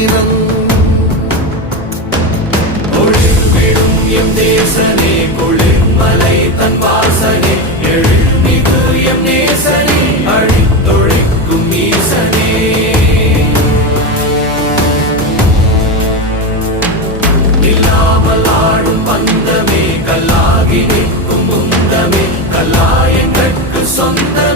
வீரன். ஒளிர்விடும் எம் தேசனே, குளிர்மலை தன் வாசனே, எழில்மிகு எம் நேசனே, அழித்தொழிக்கும் ஈசனே. இல்லாமல் ஆடும் பந்தமே, கல்லாகி நிற்கும் முந்தமே, கல்லாயங்கட்கு சொந்த